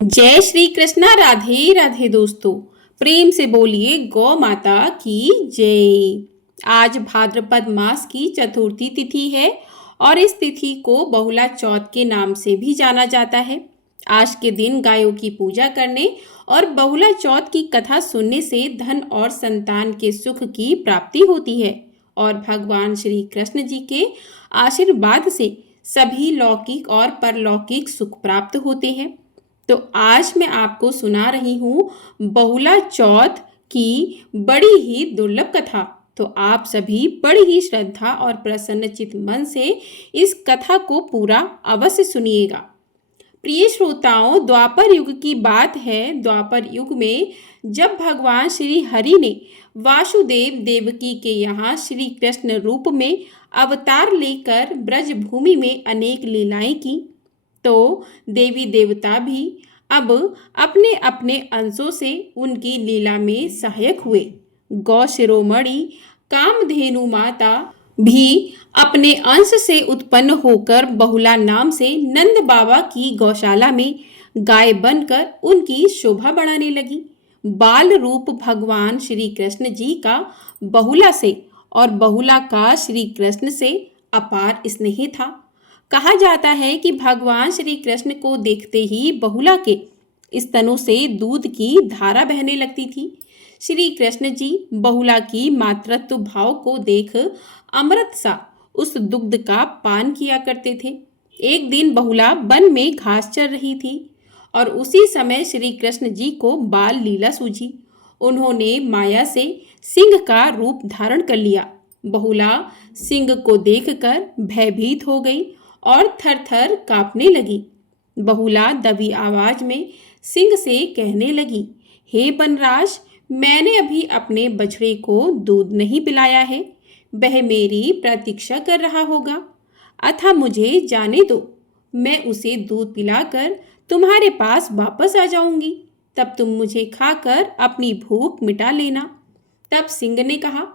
जय श्री कृष्णा। राधे राधे दोस्तों, प्रेम से बोलिए गौ माता की जय। आज भाद्रपद मास की चतुर्थी तिथि है और इस तिथि को बहुला चौथ के नाम से भी जाना जाता है। आज के दिन गायों की पूजा करने और बहुला चौथ की कथा सुनने से धन और संतान के सुख की प्राप्ति होती है और भगवान श्री कृष्ण जी के आशीर्वाद से सभी लौकिक और परलौकिक सुख प्राप्त होते हैं। तो आज मैं आपको सुना रही हूँ बहुला चौथ की बड़ी ही दुर्लभ कथा। तो आप सभी बड़ी ही श्रद्धा और प्रसन्नचित मन से इस कथा को पूरा अवश्य सुनिएगा। प्रिय श्रोताओं, द्वापर युग की बात है। द्वापर युग में जब भगवान श्री हरि ने वासुदेव देवकी के यहाँ श्री कृष्ण रूप में अवतार लेकर ब्रज भूमि में अनेक लीलाएं की, तो देवी देवता भी अब अपने अपने अंशों से उनकी लीला में सहायक हुए। गौ शिरोमणि कामधेनु माता भी अपने अंश से उत्पन्न होकर बहुला नाम से नंद बाबा की गौशाला में गाय बनकर उनकी शोभा बढ़ाने लगी। बाल रूप भगवान श्री कृष्ण जी का बहुला से और बहुला का श्री कृष्ण से अपार स्नेह था। कहा जाता है कि भगवान श्री कृष्ण को देखते ही बहुला के स्तनों से दूध की धारा बहने लगती थी। श्री कृष्ण जी बहुला की मातृत्व भाव को देख अमृत सा उस दुग्ध का पान किया करते थे। एक दिन बहुला वन में घास चर रही थी और उसी समय श्री कृष्ण जी को बाल लीला सूझी। उन्होंने माया से सिंह का रूप धारण कर लिया। बहुला सिंह को देखकर भयभीत हो गई और थर थर कांपने लगी। बहुला दबी आवाज में सिंह से कहने लगी, हे बनराज, मैंने अभी अपने बछड़े को दूध नहीं पिलाया है। वह मेरी प्रतीक्षा कर रहा होगा, अतः मुझे जाने दो। मैं उसे दूध पिलाकर तुम्हारे पास वापस आ जाऊंगी, तब तुम मुझे खाकर अपनी भूख मिटा लेना। तब सिंह ने कहा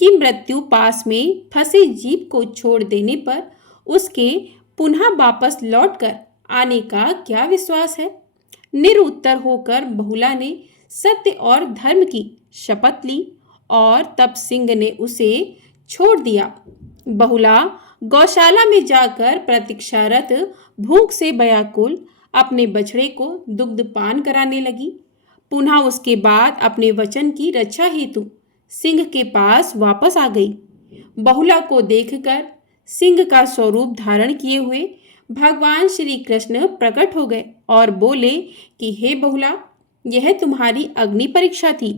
कि मृत्यु पास में फंसे जीव को छोड़ देने पर उसके पुनः वापस लौटकर आने का क्या विश्वास है। निरुत्तर होकर बहुला ने सत्य और धर्म की शपथ ली और तब सिंह ने उसे छोड़ दिया। बहुला गौशाला में जाकर प्रतीक्षारत भूख से व्याकुल अपने बछड़े को दुग्ध पान कराने लगी। पुनः उसके बाद अपने वचन की रक्षा हेतु सिंह के पास वापस आ गई। बहुला को देखकर सिंह का स्वरूप धारण किए हुए भगवान श्री कृष्ण प्रकट हो गए और बोले कि हे बहुला, यह तुम्हारी अग्नि परीक्षा थी।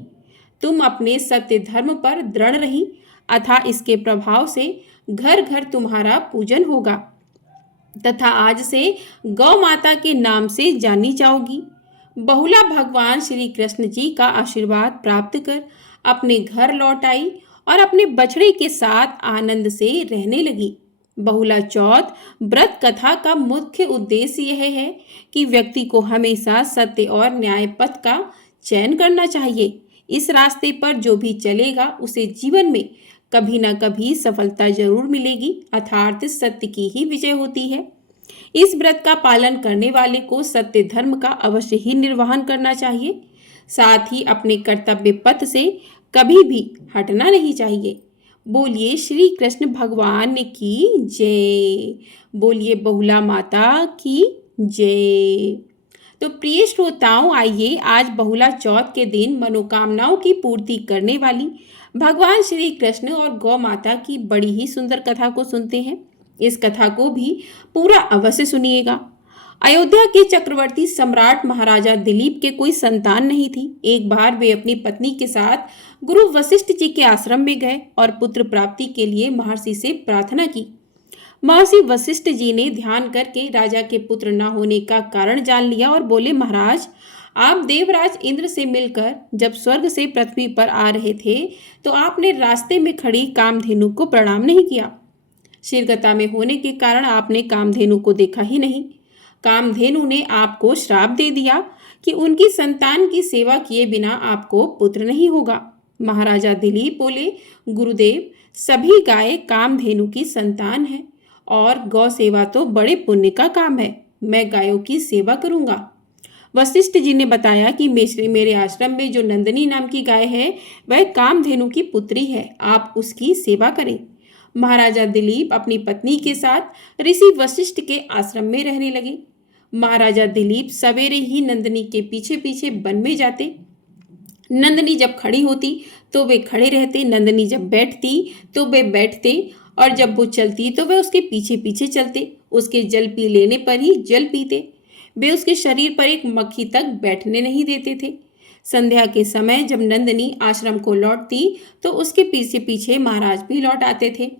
तुम अपने सत्य धर्म पर दृढ़ रही, अतः इसके प्रभाव से घर घर तुम्हारा पूजन होगा तथा आज से गौ माता के नाम से जानी जाओगी। बहुला भगवान श्री कृष्ण जी का आशीर्वाद प्राप्त कर अपने घर लौट आई और अपने बछड़े के साथ आनंद से रहने लगी। बहुला चौथ व्रत कथा का मुख्य उद्देश्य यह है कि व्यक्ति को हमेशा सत्य और न्याय पथ का चयन करना चाहिए। इस रास्ते पर जो भी चलेगा उसे जीवन में कभी ना कभी सफलता जरूर मिलेगी, अर्थात सत्य की ही विजय होती है। इस व्रत का पालन करने वाले को सत्य धर्म का अवश्य ही निर्वहन करना चाहिए, साथ ही अपने कर्तव्य पथ से कभी भी हटना नहीं चाहिए। बोलिए श्री कृष्ण भगवान की जय। बोलिए बहुला माता की जय। तो प्रिय श्रोताओं, आइए आज बहुला चौथ के दिन मनोकामनाओं की पूर्ति करने वाली भगवान श्री कृष्ण और गौ माता की बड़ी ही सुंदर कथा को सुनते हैं। इस कथा को भी पूरा अवश्य सुनिएगा। अयोध्या के चक्रवर्ती सम्राट महाराजा दिलीप के कोई संतान नहीं थी। एक बार वे अपनी पत्नी के साथ गुरु वशिष्ठ जी के आश्रम में गए और पुत्र प्राप्ति के लिए महर्षि से प्रार्थना की। महर्षि वशिष्ठ जी ने ध्यान करके राजा के पुत्र न होने का कारण जान लिया और बोले, महाराज, आप देवराज इंद्र से मिलकर जब स्वर्ग से पृथ्वी पर आ रहे थे तो आपने रास्ते में खड़ी कामधेनु को प्रणाम नहीं किया। शीर्घता में होने के कारण आपने कामधेनु को देखा ही नहीं। कामधेनु ने आपको श्राप दे दिया कि उनकी संतान की सेवा किए बिना आपको पुत्र नहीं होगा। महाराजा दिलीप बोले, गुरुदेव, सभी गाय कामधेनु की संतान है और गौ सेवा तो बड़े पुण्य का काम है। मैं गायों की सेवा करूंगा। वशिष्ठ जी ने बताया कि मेरे आश्रम में जो नंदिनी नाम की गाय है वह कामधेनु की पुत्री है, आप उसकी सेवा करें। महाराजा दिलीप अपनी पत्नी के साथ ऋषि वशिष्ठ के आश्रम में रहने लगे। महाराजा दिलीप सवेरे ही नंदिनी के पीछे पीछे वन में जाते। नंदिनी जब खड़ी होती तो वे खड़े रहते, नंदिनी जब बैठती तो वे बैठते, और जब वो चलती तो वे उसके पीछे पीछे चलते। उसके जल पी लेने पर ही जल पीते। वे उसके शरीर पर एक मक्खी तक बैठने नहीं देते थे। संध्या के समय जब नंदिनी आश्रम को लौटती तो उसके पीछे पीछे महाराज भी लौट आते थे।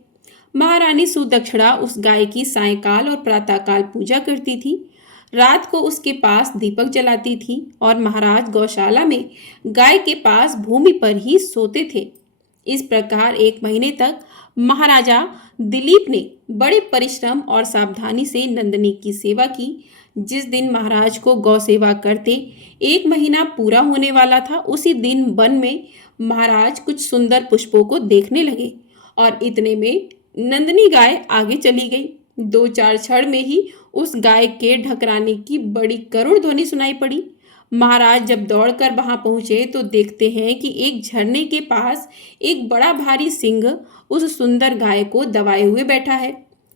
महारानी सुदक्षिणा उस गाय की सायंकाल और प्रातःकाल पूजा करती थी। रात को उसके पास दीपक जलाती थी और महाराज गौशाला में गाय के पास भूमि पर ही सोते थे। इस प्रकार 1 महीने तक महाराजा दिलीप ने बड़े परिश्रम और सावधानी से नंदिनी की सेवा की। जिस दिन महाराज को गौ सेवा करते 1 महीना पूरा होने वाला था, उसी दिन वन में महाराज कुछ सुंदर पुष्पों को देखने लगे और इतने में नंदिनी गाय आगे चली गई। 2-4 क्षण में ही उस गाय के ढकराने की बड़ी करुण ध्वनि सुनाई पड़ी। महाराज जब दौड़कर वहां पहुंचे तो देखते हैं कि एक झरने के पास एक बड़ा भारी सिंह उस सुंदर गाय को दबाए हुए बैठा है।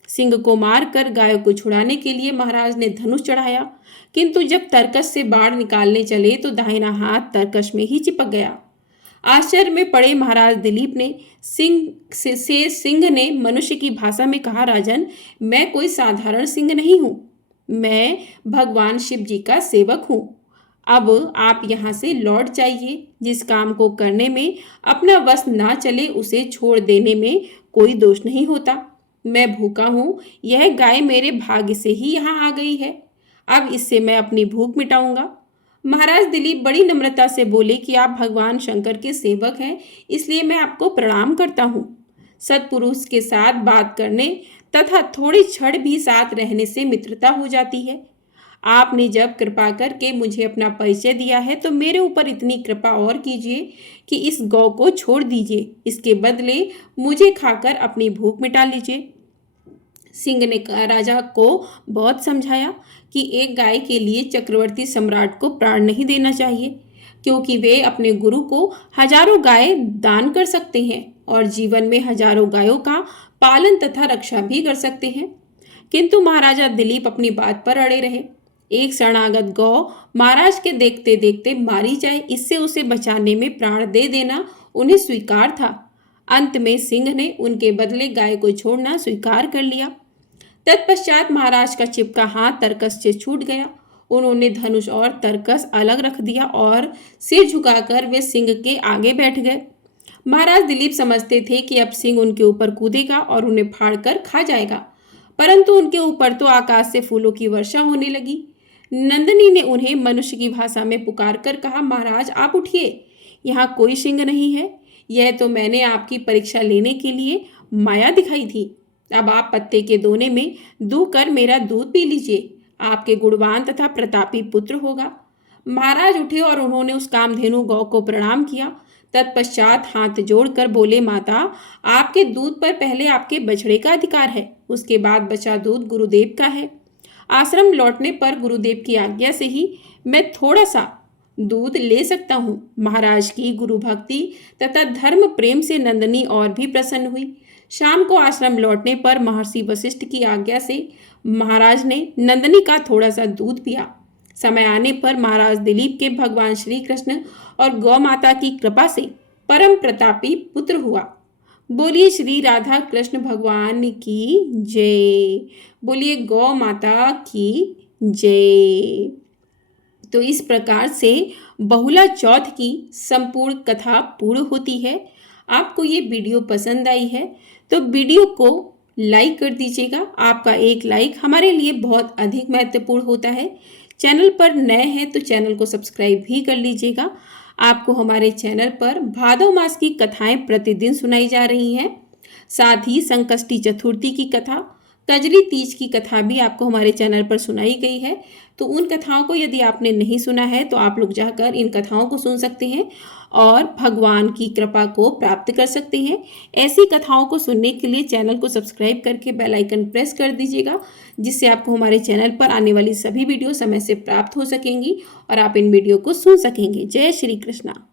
सिंह को मारकर गाय को छुड़ाने के लिए महाराज ने धनुष चढ़ाया, किंतु जब तरकश से बाण निकालने चले तो दाहिना हाथ तरकश में ही चिपक गया। आश्चर्य में पड़े महाराज दिलीप ने सिंह ने मनुष्य की भाषा में कहा, राजन, मैं कोई साधारण सिंह नहीं हूँ, मैं भगवान शिव जी का सेवक हूँ। अब आप यहाँ से लौट जाइए। जिस काम को करने में अपना वश ना चले उसे छोड़ देने में कोई दोष नहीं होता। मैं भूखा हूँ, यह गाय मेरे भाग्य से ही यहाँ आ गई है, अब इससे मैं अपनी भूख मिटाऊंगा। महाराज दिलीप बड़ी नम्रता से बोले कि आप भगवान शंकर के सेवक हैं, इसलिए मैं आपको प्रणाम करता हूँ। सत्पुरुष के साथ बात करने तथा थोड़ी क्षण भी साथ रहने से मित्रता हो जाती है। आपने जब कृपा करके मुझे अपना परिचय दिया है तो मेरे ऊपर इतनी कृपा और कीजिए कि इस गौ को छोड़ दीजिए, इसके बदले मुझे खाकर अपनी भूख मिटा लीजिए। सिंह ने राजा को बहुत समझाया कि एक गाय के लिए चक्रवर्ती सम्राट को प्राण नहीं देना चाहिए, क्योंकि वे अपने गुरु को हजारों गाय दान कर सकते हैं और जीवन में हजारों गायों का पालन तथा रक्षा भी कर सकते हैं। किंतु महाराजा दिलीप अपनी बात पर अड़े रहे। एक शरणागत गौ महाराज के देखते देखते मारी जाए, इससे उसे बचाने में प्राण दे देना उन्हें स्वीकार था। अंत में सिंह ने उनके बदले गाय को छोड़ना स्वीकार कर लिया। तत्पश्चात महाराज का चिपका हाथ तरकस से छूट गया। उन्होंने धनुष और तरकस अलग रख दिया और सिर झुकाकर वे सिंह के आगे बैठ गए। महाराज दिलीप समझते थे कि अब सिंह उनके ऊपर कूदेगा और उन्हें फाड़कर खा जाएगा, परंतु उनके ऊपर तो आकाश से फूलों की वर्षा होने लगी। नंदिनी ने उन्हें मनुष्य की भाषा में पुकार कर कहा, महाराज आप उठिए, यहाँ कोई सिंह नहीं है, यह तो मैंने आपकी परीक्षा लेने के लिए माया दिखाई थी। अब आप पत्ते के दोने में दूकर मेरा दूध पी लीजिए, आपके गुणवान तथा प्रतापी पुत्र होगा। महाराज उठे और उन्होंने उस कामधेनु गौ को प्रणाम किया। तत्पश्चात हाथ जोड़कर बोले, माता, आपके दूध पर पहले आपके बछड़े का अधिकार है, उसके बाद बचा दूध गुरुदेव का है। आश्रम लौटने पर गुरुदेव की आज्ञा से ही मैं थोड़ा सा दूध ले सकता हूँ। महाराज की गुरु भक्ति तथा धर्म प्रेम से नंदिनी और भी प्रसन्न हुई। शाम को आश्रम लौटने पर महर्षि वशिष्ठ की आज्ञा से महाराज ने नंदिनी का थोड़ा सा दूध पिया। समय आने पर महाराज दिलीप के भगवान श्री कृष्ण और गौ माता की कृपा से परम प्रतापी पुत्र हुआ। बोलिए श्री राधा कृष्ण भगवान की जय। बोलिए गौ माता की जय। तो इस प्रकार से बहुला चौथ की संपूर्ण कथा पूर्ण होती है। आपको ये वीडियो पसंद आई है तो वीडियो को लाइक कर दीजिएगा। आपका एक लाइक हमारे लिए बहुत अधिक महत्वपूर्ण होता है। चैनल पर नए हैं तो चैनल को सब्सक्राइब भी कर लीजिएगा। आपको हमारे चैनल पर भादव मास की कथाएं प्रतिदिन सुनाई जा रही हैं। साथ ही संकष्टी चतुर्थी की कथा, कजरी तीज की कथा भी आपको हमारे चैनल पर सुनाई गई है। तो उन कथाओं को यदि आपने नहीं सुना है तो आप लोग जाकर इन कथाओं को सुन सकते हैं और भगवान की कृपा को प्राप्त कर सकते हैं। ऐसी कथाओं को सुनने के लिए चैनल को सब्सक्राइब करके बेल आइकन प्रेस कर दीजिएगा, जिससे आपको हमारे चैनल पर आने वाली सभी वीडियो समय से प्राप्त हो सकेंगी और आप इन वीडियो को सुन सकेंगे। जय श्री कृष्णा।